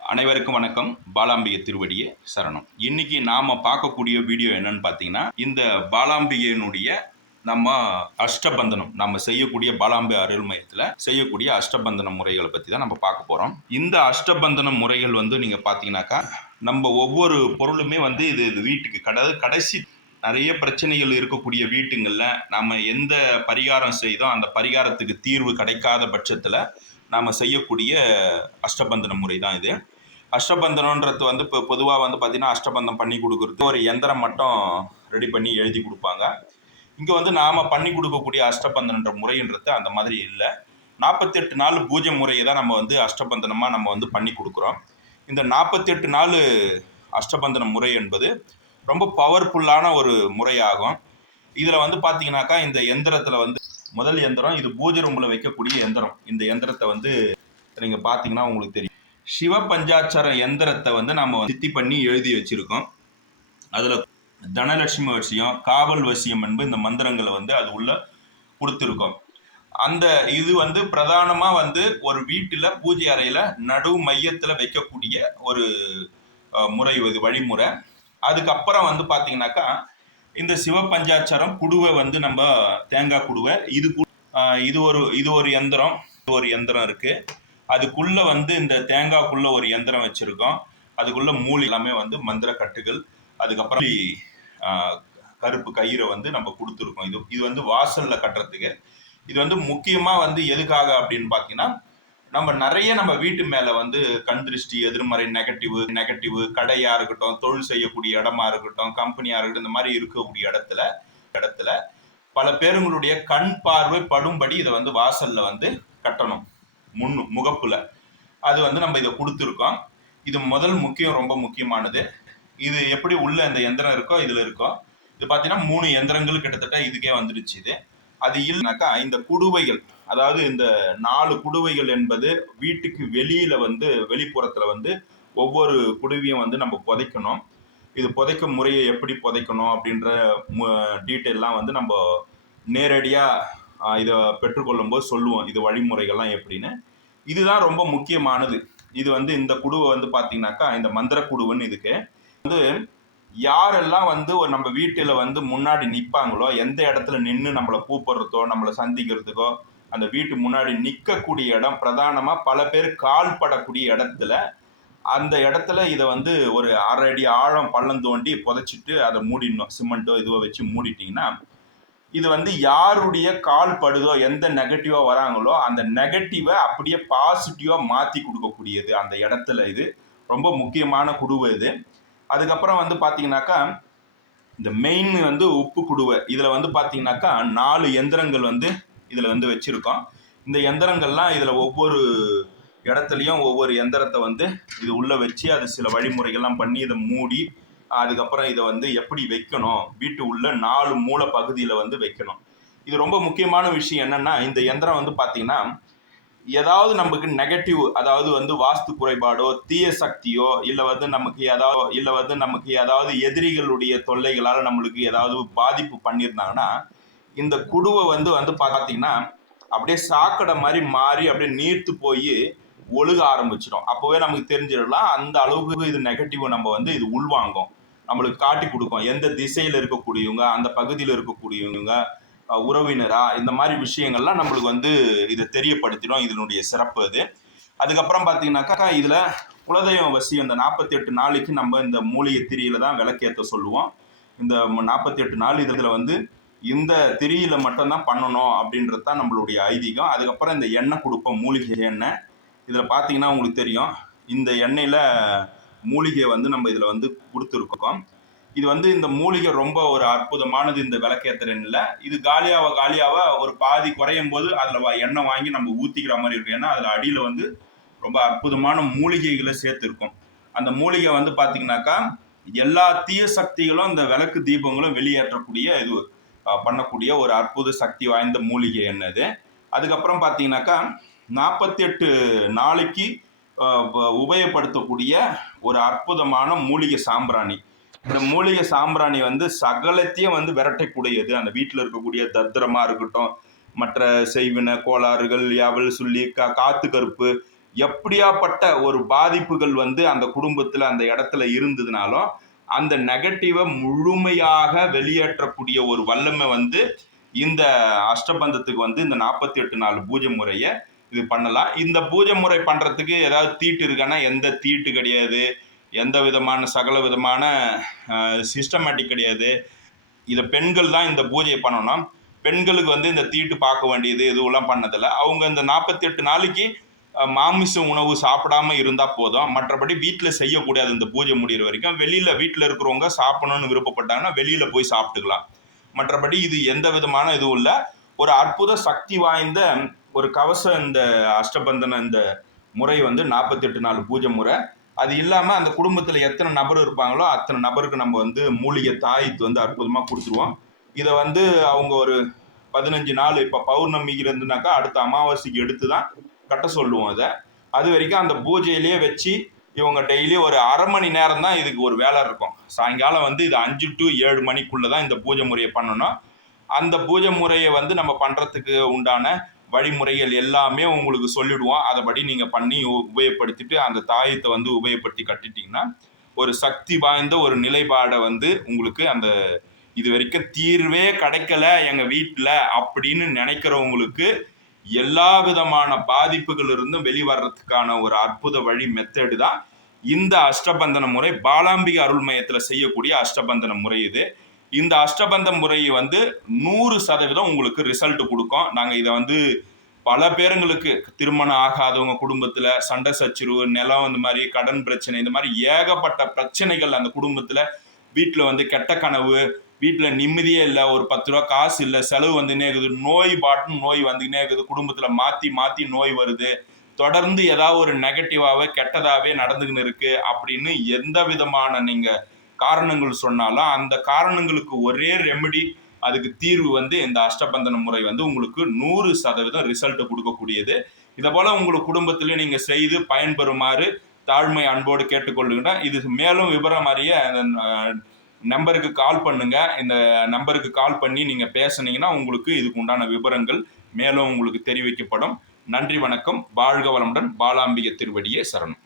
அனைவருக்கும் வணக்கம். பாலாம்பிகை திருவடிய சரணம். இன்னைக்கு நாம பார்க்கக்கூடிய வீடியோ என்னன்னு பார்த்தீங்கன்னா இந்த பாலாம்பிகையினுடைய நம்ம அஷ்டபந்தனம் நம்ம செய்யக்கூடிய பாலாம்பி அருள் மையத்தில் செய்யக்கூடிய அஷ்டபந்தன முறைகளை பற்றி தான் நம்ம பார்க்க போகிறோம் இந்த அஷ்டபந்தன முறைகள் வந்து நீங்கள் பார்த்தீங்கன்னாக்கா நம்ம ஒவ்வொரு பொருளுமே வந்து இது இது வீட்டுக்கு கடை கடைசி நிறைய பிரச்சனைகள் இருக்கக்கூடிய வீட்டுங்களில் நம்ம எந்த பரிகாரம் செய்தோம் அந்த பரிகாரத்துக்கு தீர்வு கிடைக்காத பட்சத்தில் நாம் செய்யக்கூடிய அஷ்டபந்தன முறை தான் இது. அஷ்டபந்தனன்றது வந்து இப்போ பொதுவாக வந்து பார்த்திங்கன்னா அஷ்டபந்தம் பண்ணி கொடுக்குறது ஒரு எந்திரம் மட்டும் ரெடி பண்ணி எழுதி கொடுப்பாங்க. இங்கே வந்து நாம் பண்ணி கொடுக்கக்கூடிய அஷ்டபந்தனன்ற முறைன்றது அந்த மாதிரி இல்லை. நாற்பத்தெட்டு நாள் பூஜை முறையை தான் நம்ம வந்து அஷ்டபந்தனமாக நம்ம வந்து பண்ணி கொடுக்குறோம். இந்த நாற்பத்தெட்டு நாள் அஷ்டபந்தன முறை என்பது ரொம்ப பவர்ஃபுல்லான ஒரு முறையாகும். இதில் வந்து பார்த்தீங்கன்னாக்கா இந்த எந்திரத்தில் வந்து முதல் எந்திரம் இது பூஜை ரூமில் வைக்கக்கூடிய எந்திரம். இந்த எந்திரத்தை வந்து நீங்கள் பார்த்தீங்கன்னா உங்களுக்கு தெரியும். சிவ பஞ்சாட்சர எந்திரத்தை வந்து நம்ம சித்தி பண்ணி எழுதி வச்சுருக்கோம். அதில் தனலட்சுமி வசியம் காவல் வசியம் என்பது இந்த மந்திரங்களை வந்து அது உள்ள கொடுத்துருக்கோம். அந்த இது வந்து பிரதானமாக வந்து ஒரு வீட்டில் பூஜை அறையில் நடு மையத்தில் வைக்கக்கூடிய ஒரு முறை இது வழிமுறை. அதுக்கப்புறம் வந்து பார்த்தீங்கன்னாக்கா இந்த சிவபஞ்சாட்சரம் குடுவை வந்து நம்ம தேங்காய் குடுவை. இது இது ஒரு இது ஒரு எந்திரம் இது ஒரு எந்திரம் இருக்குது அதுக்குள்ளே வந்து இந்த தேங்காய்க்குள்ளே ஒரு எந்திரம் வச்சுருக்கோம். அதுக்குள்ளே மூலி எல்லாமே வந்து மந்திர கட்டுகள் அதுக்கப்புறம் கருப்பு கயிறை வந்து நம்ம கொடுத்துருக்கோம். இது இது வந்து வாசலில் கட்டுறதுக்கு. இது வந்து முக்கியமாக வந்து எதுக்காக அப்படின்னு பார்த்தீங்கன்னா நம்ம நிறைய நம்ம வீட்டு மேலே வந்து கண் திருஷ்டி எதிர்மறை நெகட்டிவ் நெகட்டிவ் கடையாக இருக்கட்டும் தொழில் செய்யக்கூடிய இடமா இருக்கட்டும் கம்பெனியாக இருக்கட்டும் இந்த மாதிரி இருக்கக்கூடிய இடத்துல இடத்துல பல பேருங்களுடைய கண் பார்வை படும்படி இதை வந்து வாசலில் வந்து கட்டணும். முன் முகப்பில். அது வந்து நம்ம இதை கொடுத்துருக்கோம். இது முதல் முக்கியம் ரொம்ப முக்கியமானது. இது எப்படி உள்ள இந்த எந்திரம் இருக்கோ இதுல இருக்கோ இது பார்த்தீங்கன்னா மூணு எந்திரங்கள் கிட்டத்தட்ட இதுக்கே வந்துடுச்சு இது. அது இல்லைனாக்கா இந்த குடுவைகள் அதாவது இந்த நாலு குடுவைகள் என்பது வீட்டுக்கு வெளியில வந்து வெளிப்புறத்துல வந்து ஒவ்வொரு குடுவையும் வந்து நம்ம புதைக்கணும். இது புதைக்கும் முறையை எப்படி புதைக்கணும் அப்படின்ற டீட்டெயிலாம் வந்து நம்ம நேரடியாக இதை பெற்றுக்கொள்ளும் போது சொல்லுவோம் இது வழிமுறைகள்லாம் எப்படின்னு. இதுதான் ரொம்ப முக்கியமானது. இது வந்து இந்த குடுவை வந்து பார்த்தீங்கன்னாக்கா இந்த மந்திர குடுவுன்னு இதுக்கு வந்து யாரெல்லாம் வந்து ஒரு நம்ம வீட்டில் வந்து முன்னாடி நிற்பாங்களோ எந்த இடத்துல நின்று நம்மளை கூப்பிடுறதோ நம்மளை சந்திக்கிறதுக்கோ அந்த வீட்டு முன்னாடி நிற்கக்கூடிய இடம் பிரதானமாக பல பேர் கால் படக்கூடிய இடத்துல அந்த இடத்துல இதை வந்து ஒரு அரை அடி ஆழம் பள்ளம் தோண்டி புதைச்சிட்டு அதை மூடிடணும். சிமெண்ட்டோ இதுவோ வச்சு மூடிட்டிங்கன்னா இது வந்து யாருடைய கால் படுதோ எந்த நெகட்டிவாக வராங்களோ அந்த நெகட்டிவை அப்படியே பாசிட்டிவாக மாற்றி கொடுக்கக்கூடியது அந்த இடத்துல இது. ரொம்ப முக்கியமான குடுவை இது. அதுக்கப்புறம் வந்து பார்த்தீங்கன்னாக்கா இந்த மெயின் வந்து உப்பு குடுவை. இதில் வந்து பார்த்தீங்கன்னாக்கா நாலு எந்திரங்கள் வந்து இதில் வந்து வச்சுருக்கோம். இந்த எந்திரங்கள்லாம் இதில் ஒவ்வொரு இடத்துலையும் ஒவ்வொரு எந்திரத்தை வந்து இது உள்ளே வச்சு அது சில வழிமுறைகள்லாம் பண்ணி இதை மூடி அதுக்கப்புறம் இதை வந்து எப்படி வைக்கணும்? வீட்டு உள்ள நாலு மூல பகுதியில் வந்து வைக்கணும். இது ரொம்ப முக்கியமான விஷயம் என்னென்னா இந்த எந்திரம் வந்து பார்த்திங்கன்னா ஏதாவது நமக்கு நெகட்டிவ் அதாவது வந்து வாஸ்து குறைபாடோ தீய சக்தியோ இல்லை வந்து நமக்கு ஏதாவது இல்லை வந்து நமக்கு ஏதாவது எதிரிகளுடைய தொல்லைகளால் நம்மளுக்கு ஏதாவது பாதிப்பு பண்ணியிருந்தாங்கன்னா இந்த குடுவை வந்து வந்து பார்த்தீங்கன்னா அப்படியே சாக்கடை மாதிரி மாறி அப்படியே நீர்த்து போய் ஒழுக ஆரம்பிச்சிடும். அப்போவே நமக்கு தெரிஞ்சிடலாம் அந்த அளவுக்கு இது நெகட்டிவ் நம்ம வந்து இது உள்வாங்கும். நம்மளுக்கு காட்டி கொடுக்கும். எந்த திசையில் இருக்கக்கூடியவங்க அந்த பகுதியில் இருக்கக்கூடியவங்க உறவினரா? இந்த மாதிரி விஷயங்கள்லாம் நம்மளுக்கு வந்து இதை தெரியப்படுத்திடும். இதனுடைய சிறப்பு அது. அதுக்கப்புறம் பார்த்தீங்கன்னாக்கா இதில் குலதெய்வம் வசி அந்த நாற்பத்தி எட்டு நாளைக்கு நம்ம இந்த மூலிகை திரியில தான் விளக்கேற்ற சொல்லுவோம். இந்த நாற்பத்தி எட்டு நாள் இதில் வந்து இந்த திரியில மட்டும்தான் பண்ணணும் அப்படின்றது தான் நம்மளுடைய ஐதீகம். அதுக்கப்புறம் இந்த எண்ணெய் கொடுப்போம் மூலிகை எண்ணெய். இதில் பார்த்தீங்கன்னா உங்களுக்கு தெரியும். இந்த எண்ணெயில் மூலிகையை வந்து நம்ம இதில் வந்து கொடுத்துருக்கோம். இது வந்து இந்த மூலிகை ரொம்ப ஒரு அற்புதமானது இந்த விளக்கேத்துற இது காலியாவ காலியாவ ஒரு பாதி குறையும் போது அதில் எண்ணெய் வாங்கி நம்ம ஊற்றிக்கிற மாதிரி இருக்கும். ஏன்னா அதில் அடியில் வந்து ரொம்ப அற்புதமான மூலிகைகளை சேர்த்துருக்கும். அந்த மூலிகை வந்து பார்த்தீங்கன்னாக்கா எல்லா தீய சக்திகளும் இந்த விளக்கு தீபங்களும் வெளியேற்றக்கூடிய இது பண்ணக்கூடிய ஒரு அற்புத சக்தி வாய்ந்த மூலிகை என்னது? அதுக்கப்புறம் பார்த்தீங்கன்னாக்கா நாற்பத்தி எட்டு நாளைக்கு உபயோகப்படுத்தக்கூடிய ஒரு அற்புதமான மூலிகை சாம்பிராணி. இந்த மூலிகை சாம்பிராணி வந்து சகலத்தையும் வந்து விரட்டக்கூடியது. அந்த வீட்டில் இருக்கக்கூடிய தத்திரமா இருக்கட்டும் மற்ற செய்வின கோளாறுகள் யாவல் சொல்லி கா காத்து கருப்பு எப்படியாப்பட்ட ஒரு பாதிப்புகள் வந்து அந்த குடும்பத்தில் அந்த இடத்துல இருந்ததுனாலும் அந்த நெகட்டிவை முழுமையாக வெளியேற்றக்கூடிய ஒரு வல்லமை வந்து இந்த அஷ்டபந்தத்துக்கு வந்து இந்த நாற்பத்தி எட்டு நாள் பூஜை முறையை இது பண்ணலாம். இந்த பூஜை முறை பண்ணுறதுக்கு ஏதாவது தீட்டு இருக்கான்னா எந்த தீட்டு கிடையாது. எந்த விதமான சகல விதமான சிஸ்டமேட்டிக் கிடையாது. இதை பெண்கள் தான் இந்த பூஜையை பண்ணணும். பெண்களுக்கு வந்து இந்த தீட்டு பார்க்க வேண்டியது இதுவெல்லாம் பண்ணதில்லை. அவங்க இந்த நாற்பத்தி எட்டு நாளைக்கு மாமிச உணவு சாப்பிடாம இருந்தால் போதும். மற்றபடி வீட்டில் செய்யக்கூடாது இந்த பூஜை முடிகிற வரைக்கும். வெளியில் வீட்டில் இருக்கிறவங்க சாப்பிடணும்னு விருப்பப்பட்டாங்கன்னா வெளியில் போய் சாப்பிட்டுக்கலாம். மற்றபடி இது எந்த விதமான இதுவும் இல்லை. ஒரு அற்புத சக்தி வாய்ந்த ஒரு கவசம் இந்த அஷ்டபந்தன இந்த முறை வந்து நாற்பத்தெட்டு நாள் பூஜை முறை. அது இல்லாமல் அந்த குடும்பத்தில் எத்தனை நபர் இருப்பாங்களோ அத்தனை நபருக்கு நம்ம வந்து மூலிகை தாயத்து வந்து அற்புதமாக கொடுத்துருவோம். இதை வந்து அவங்க ஒரு பதினஞ்சு நாள் இப்போ பௌர்ணமிக்கு இருந்துனாக்கா அடுத்த அமாவாசைக்கு எடுத்து தான் கட்ட சொல்லுவோம் அதை அது வரைக்கும் அந்த பூஜையிலேயே வச்சு இவங்க டெய்லி ஒரு அரை மணி நேரம் தான் இதுக்கு ஒரு வேலை இருக்கும். சாயங்காலம் வந்து இது அஞ்சு டு ஏழு மணிக்குள்ளே தான் இந்த பூஜை முறையை பண்ணணும். அந்த பூஜை முறையை வந்து நம்ம பண்ணுறதுக்கு உண்டான வழிமுறைகள் எல்லாமே உங்களுக்கு சொல்லிடுவோம். அதைபடி நீங்கள் பண்ணி உபயோகப்படுத்திட்டு அந்த தாயத்தை வந்து உபயோகப்படுத்தி கட்டிட்டீங்கன்னா ஒரு சக்தி வாய்ந்த ஒரு நிலைப்பாடை வந்து உங்களுக்கு அந்த இது வரைக்கும் தீர்வே கிடைக்கல எங்கள் வீட்டில் அப்படின்னு நினைக்கிறவங்களுக்கு எல்லா விதமான பாதிப்புகள் இருந்தும் வெளிவரத்துக்கான ஒரு அற்புத வழி மெத்தடு தான் இந்த அஷ்டபந்தன முறை. பாலாம்பிகை அருள் மையத்தில் செய்யக்கூடிய அஷ்டபந்தன முறை இது. இந்த அஷ்டபந்த முறை வந்து நூறு சதவீதம் உங்களுக்கு ரிசல்ட் கொடுக்கும். நாங்கள் இதை வந்து பல பேருங்களுக்கு திருமணம் ஆகாதவங்க குடும்பத்தில் சண்டை சச்சுருவு நிலம் இந்த மாதிரி கடன் பிரச்சனை இந்த மாதிரி ஏகப்பட்ட பிரச்சனைகள் அந்த குடும்பத்தில். வீட்டில் வந்து கெட்ட கனவு வீட்டில் நிம்மதியே இல்லை ஒரு பத்து ரூபா காசு இல்லை செலவு வந்துனே இருக்குது. நோய் பாட்டும் நோய் வந்துக்கினே இருக்குது. குடும்பத்தில் மாற்றி மாற்றி நோய் வருது. தொடர்ந்து ஏதாவது ஒரு நெகட்டிவாகவே கெட்டதாகவே நடந்துக்கின்னு இருக்குது அப்படின்னு எந்த விதமான நீங்கள் காரணங்கள் சொன்னாலும் அந்த காரணங்களுக்கு ஒரே ரெமெடி அதுக்கு தீர்வு வந்து இந்த அஷ்டபந்தன முறை வந்து உங்களுக்கு நூறு சதவீதம் ரிசல்ட் கொடுக்கக்கூடியது. இதை போல உங்களுக்கு குடும்பத்தில் நீங்கள் செய்து பயன்பெறுமாறு தாழ்மை அன்போடு கேட்டுக்கொள்ளுங்கன்னா இது மேலும் விவரம் அறிய அந்த, நம்பருக்கு கால் பண்ணுங்க. இந்த நம்பருக்கு கால் பண்ணி நீங்கள் பேசுனீங்கன்னா உங்களுக்கு இதுக்கு உண்டான விவரங்கள் மேலும் உங்களுக்கு தெரிவிக்கப்படும். நன்றி வணக்கம். வாழ்க வளமுடன். பாலாம்பிகை திருவடியே சரணம்.